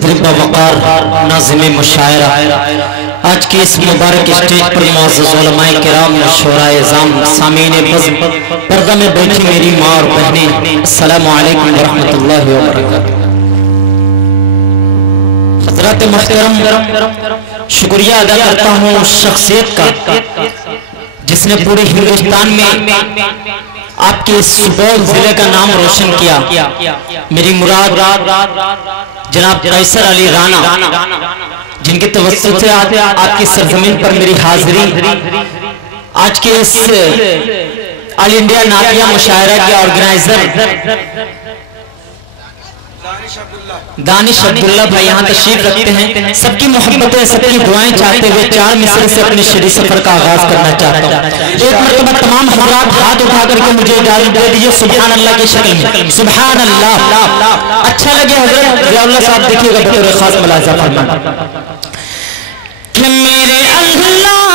सदर बवक़ार नाज़िम मुशायरा, आज की इस मुबारक स्टेज पर मुअज़्ज़ज़ उलमाए किराम, शुराए इज़ाम, सामीन बज़्म, पर्दा में बैठी मेरी माँ और बहनें, अस्सलामु अलैकुम व रहमतुल्लाहि व बरकातुहू। हज़रात मुहतरम, शुक्रिया अदा करता हूँ उस शख्सियत का जिसने पूरे हिंदुस्तान में आपके सुपौल जिले का नाम रोशन किया। मेरी मुराद जनाब कैसर अली राना, जिनके तवज्जुह से आज आपकी सरजमीन पर मेरी हाजिरी, आज के इस ऑल इंडिया नातिया मुशायरा के ऑर्गेनाइजर दानिश अब्दुल्ला भाई यहाँ तशरीफ रखते हैं। सबकी मोहब्बतें, सबकी दुआएं चाहते हुए चार मिसरे से अपने शरीर सफर का आगाज करना चाहता हूँ। एक मरतबा तमाम हज़रात हाथ उठा करके मुझे इजाजत दे दीजिए सुभान अल्लाह की शक्ल में, सुभान अल्लाह। अच्छा लगे हजरत ज़ियाउल्लाह साहब देखिएगा बतौर खास मुलाज़ा फरमाएं कि मेरे अल्लाह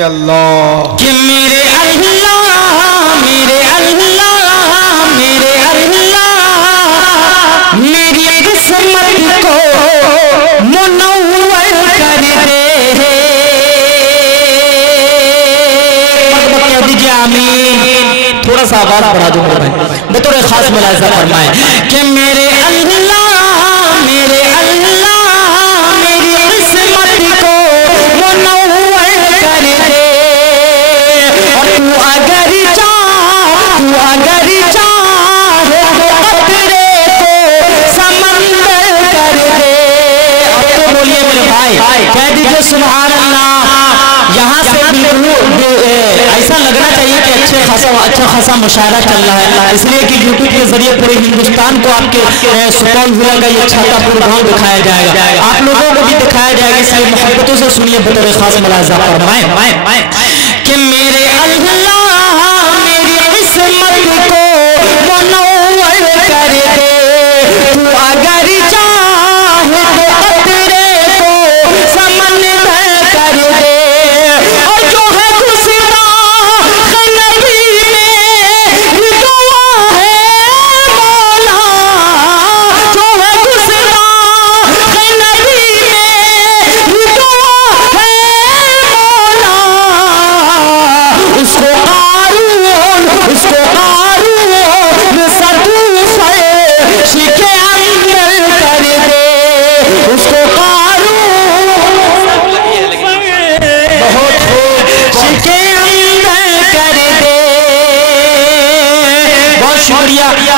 अल्लाह कि मेरे अल्लाह, मेरे अल्लाह, मेरे अल्लाह मेरी किस्मत को मुनव्वर कर दे। कह दीजिए आमीन। थोड़ा सा आवाज बढ़ा दो भाई, बतौर खास मुलाज़ा फरमाए कि मेरे अल्लाह, मेरे अल्लाह मेरी किस्मत को मुनव्वर कर दे। अगर चाहे कतरे को समंदर कर दे। अब तो बोलिए मेरे भाई, कह दीजिए सुभान अल्लाह। यहाँ से ऐसा लगना चाहिए कि अच्छा खासा मुशायरा चल रहा है, इसलिए कि यूट्यूब के जरिए पूरे हिंदुस्तान को आपके सुपौल जिला का ये छातापुर गाँव दिखाया जाएगा, आप लोगों को भी दिखाया जाएगा। इसलिए मोहब्बतों से सुनिए बतौर खास मुलाज़ा फरमाएं कि मेरे अल्लाह किस्मत को मुनव्वर कर दे। तू अगर चाहे तो कतरे को समंदर कर दे। और जो है गुस्ताख नबी में दुआ है मौला, जो है गुस्ताख नबी में दुआ है मौला, उसको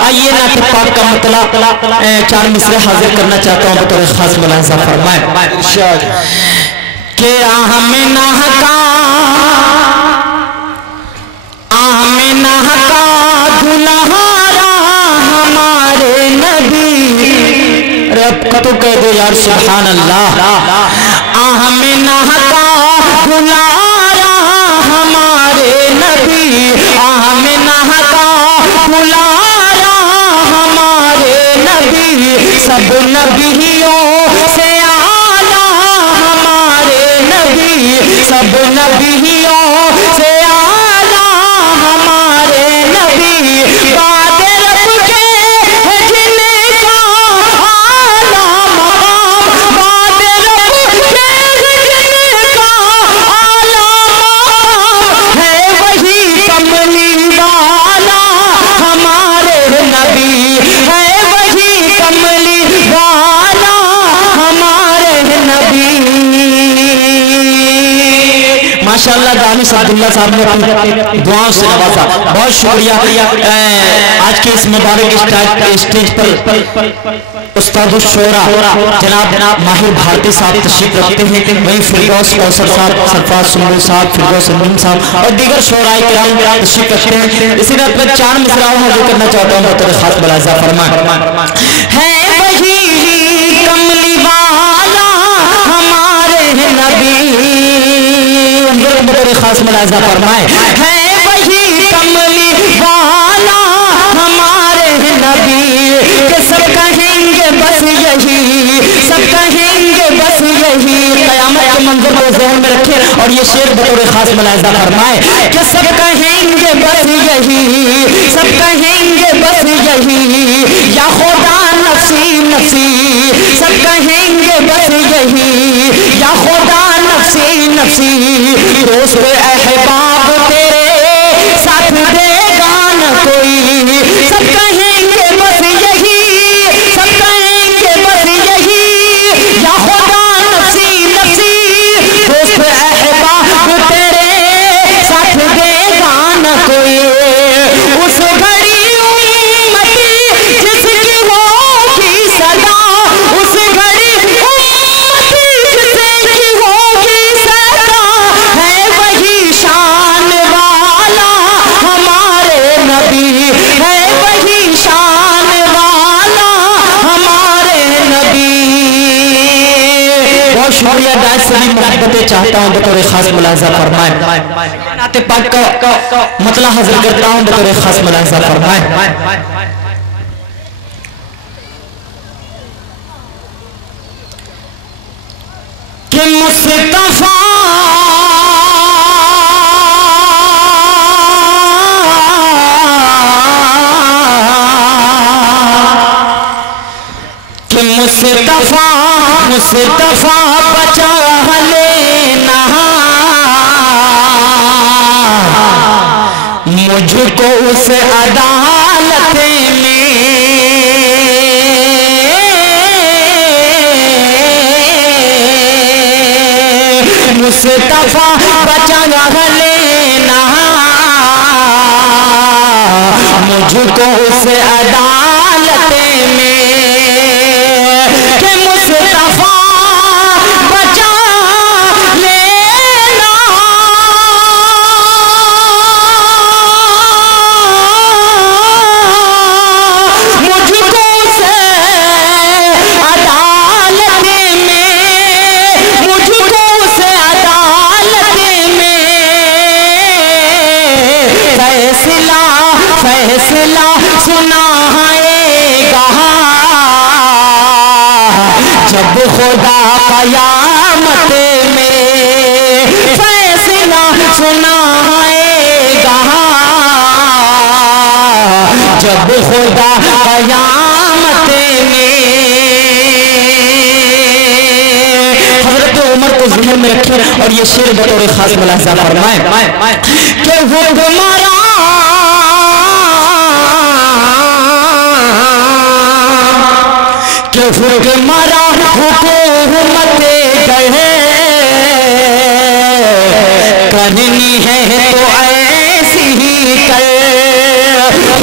आइए ना तो पाक का मतलब चार मिसरे हाजिर करना चाहता हूँ बतौर खास मुलाज़ा फरमाए के आमिना का दुल्हारा हमारे नबी। रब तो कह दो यार सुभान अल्लाह। आमिना का दुल्हारा हमारे नबी, आमिना का दुल्हारा हमारे नबी, सब नबियों से आला हमारे नबी, सब नबियों से आला हमारे नबी। बादे रब के है जिनका आला मकाम, बादे रब के है जिनका आला मकाम, है वही कमली वाला हमारे नबी, है वही कमली वाला हमारे नबी। माशाअल्लाह दानिश अब्दुल्ला साहब ने अपनी दुआओं से नवाजा, बहुत शुक्रिया। आज के इस मुबारक स्टेज पर उस्ताद शोरा जनाब माहिर भारती साहब तशरीफ रखते हैं, वहीं फिरदौस कौसर साहब, सरफराज सुन्नू साहब, फिरदौस नईम साहब और दीगर शोराए किराम तशरीफ रखते हैं। इसी तरह मैं चार मिसरा हाजिर करना चाहता हूँ बतौर खास मुलाज़ा फरमाएं। है वही कमली वाला हमारे नबी, बतौर खास मुलाज़ा फरमाएं। है वही कमली वाला हमारे नबी, के सब कहेंगे बस यही, सब कहेंगे बस यही। क़यामत के मंजर को ज़हन में रखें और ये शेर बतौर खास मुलाहिजा फरमाए कि सब कहेंगे बस यही, सब कहेंगे बस यही, या खुदा नफसी नफसी, सब कहेंगे बस यही, या खुदा नफसी नफसी, दोस्त अहबाब तेरे साथ देगा न कोई, सब कहेंगे बस यही, सब कहेंगे बस यही, या खुदा नफसी नफसी, दोस्त अहबाब तेरे साथ देगा न कोई, उस घड़ी उम्मती जिसकी होगी सदा, उस घड़ी उम्मती जिसकी होगी सदा, है वही शान वाला हमारे नबी, है वही शान वाला हमारे नबी। बहुत शुक्रिया, दास सभी मोहब्बतें चाहता हूँ बतौर खास मुलाहिजा फरमाए, नाते पाक का मतला हाजिर करता हूँ बतौर खास मुलाहिजा फरमाए। कि मुस्तफा कि मुस्तफा मुस्तफा बचा लेना मुझको उस अदालत में, मुस्तफा बचा लेना मुझको उस अदालत में, कि मुस्तफा बचा लेना मुझको उस अदालत में, मुझको उस अदालत में, फैसला फैसला सुनाएगा जब खुदा कयामत में, फैसला सुनाएगा जब खुदा कयामत में। हजरत उमर को ज़हन में रखें और ये शेर बतौर खास मुलाहिजा फरमाए कि हुक्मरान के हुक्मरा हुकूमत गए करनी है तो ऐसी ही कर,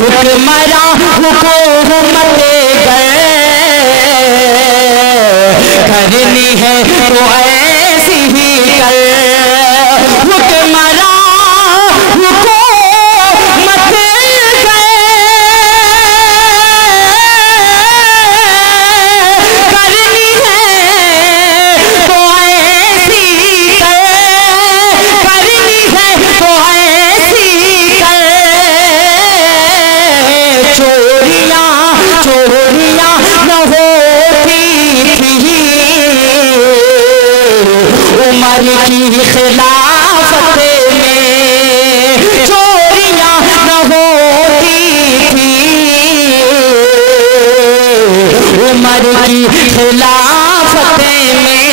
हुक्मरा हुकूमत गए करनी है तो ऐसी ही कर, हुक्मरा हुकूमत गए करनी है तो ऐसी कर, करनी है तो ऐसी कर, चोरियां चोरियां न होती थी उमर की खिलाफत में, चोरियां न होती थी उमर की खिलाफत में।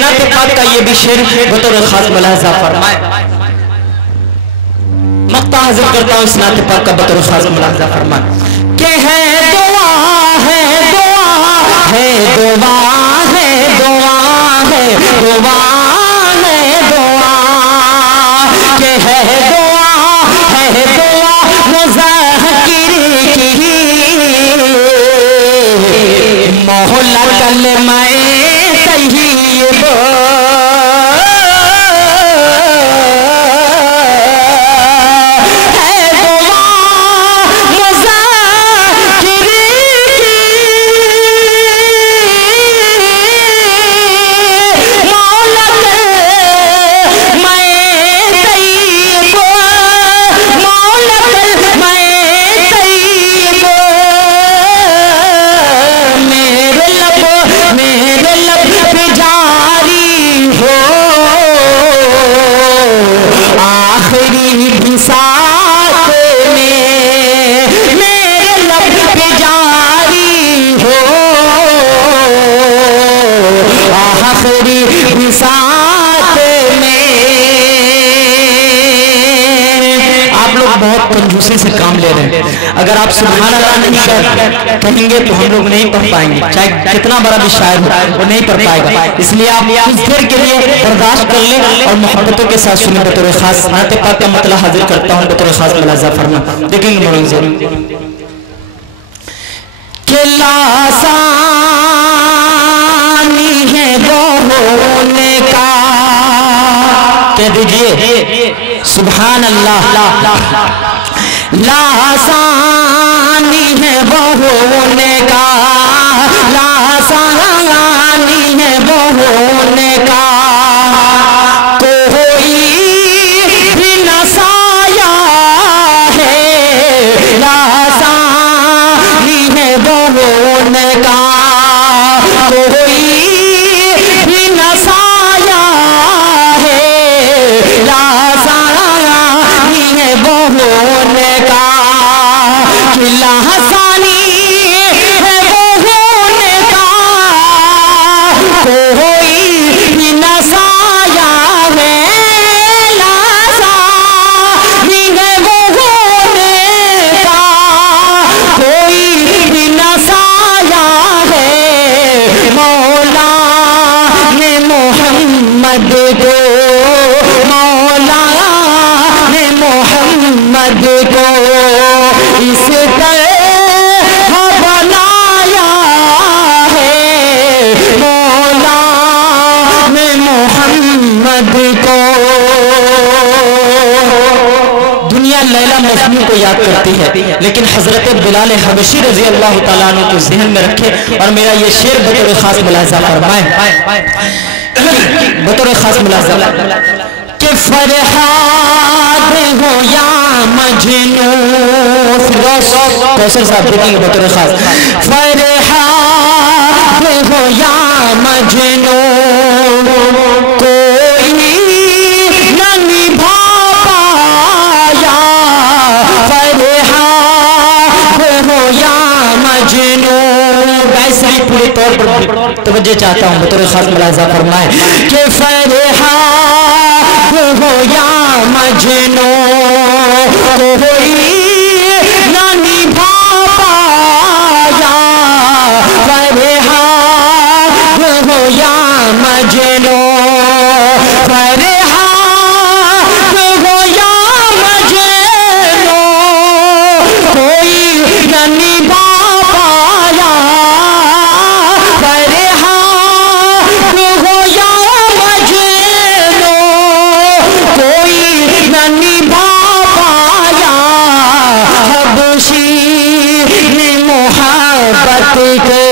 नाते पाक का ये भी शेर बतौर खास मुलाहिजा फरमाए, मक्ता हाजिर करता हूँ इस नाते पाक का बतौर खास मुलाहिजा फरमाए कि है दुआ है दुआ है दुआ है दुआ है दुआ है दुआ के है दुआ मुज़ाकिर की मोहल्ला कलमा तय्यब आखिरी बिसात में। आप लोग बहुत कंजूसी से काम ले रहे हैं। अगर आप सुभान अल्लाह नहीं कहेंगे तो हम लोग नहीं पढ़ पाएंगे, चाहे कितना बड़ा भी शायर हो वो नहीं पढ़ पाएगा। इसलिए आप कुछ देर के लिए बर्दाश्त कर लें और मोहब्बतों के साथ सुने। बतौर खास नाते पाक का मतलब हाजिर करता हूँ बतौर खास मुलाजा फरमा। देखेंगे मौजूद के लासानी है वो होने का, कह दीजिए सुभान अल्लाह। लासानी है वो होने का, लासानी है वो होने का, कोई भी नसाया है। लासानी है वो होने का, कोई भी नसाया है। लासानी है वो होने का, लासानी है वो होने का, कोई भी नसाया है। लासानी है वो होने का, कोई भी नसाया है। मौला ने मोहम्मद को, मौला ने मोहम्मद को इस तरह बनाया है। मौला ने मोहम्मद को, दुनिया लैला मजनू को याद करती है लेकिन हजरत बिलाल हबशी रजी अल्लाह ताला अन्हु को ज़हन में रखे और मेरा ये शेर बतौर खास मुलाजा फरमाए, बतौर खास मुलाजा कि फरहाद हो या मजनू। कौसर साहब देखेंगे बतौर खास, फरहाद हो या मजनू, कोई न निभा पाया। फरहाद हो या मजनू, वैसे पूरे तौर पर तवज्जो चाहता हूँ बतौर खास मुलाजा फरमाए कि फरहाद हो या मजनू, कोई न निभा पाया। फरहाद हो या मजनू, फरहाद हो या मजनू, कोई न निभा पाया। फरहाद हो या मजनू, कोई न निभा पाया। हबशी ने मोहब्बत को,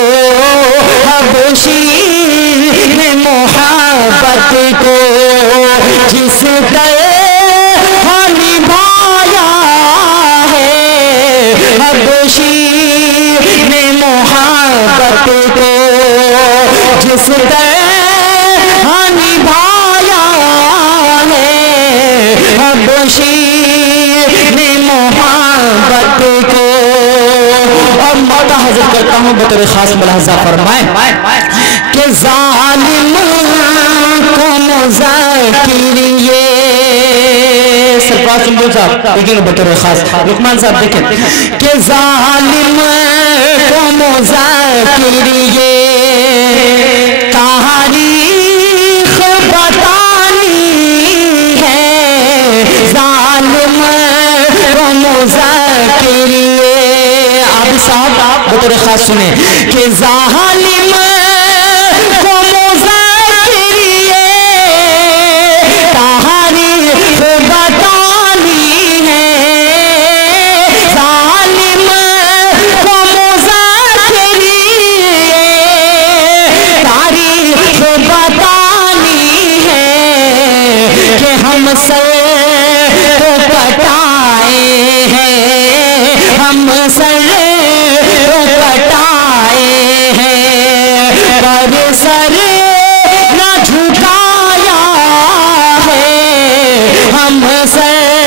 हबशी ने मोहब्बत को जिस तरह निभाया है। हबशी ने मोहब्बत को जिस तरह निभाया है। हबशी ने मोहब्बत को, और मौका हाजिर करता हूँ बतौर खास मुलाजा फरमाए कि जालिम को मुज़ाकिरिए। सरफराज सुंदर साहब देखेंगे बतौर खास, लुकमान साहब देखें कि जालिम को मुज़ाकिरिए, तारीख बतानी है। जालिम को मुज़ाकिरिए, आप साहब बतौर खास सुने कि जालिम को मुज़ाकिरिए, तारीख बतानी है। जालिम को मुज़ाकिरिए, तारीख बतानी है कि हम सर को कटाए हैं, हम सर को कटाए हैं, पर सर न झुकाया है। हम सर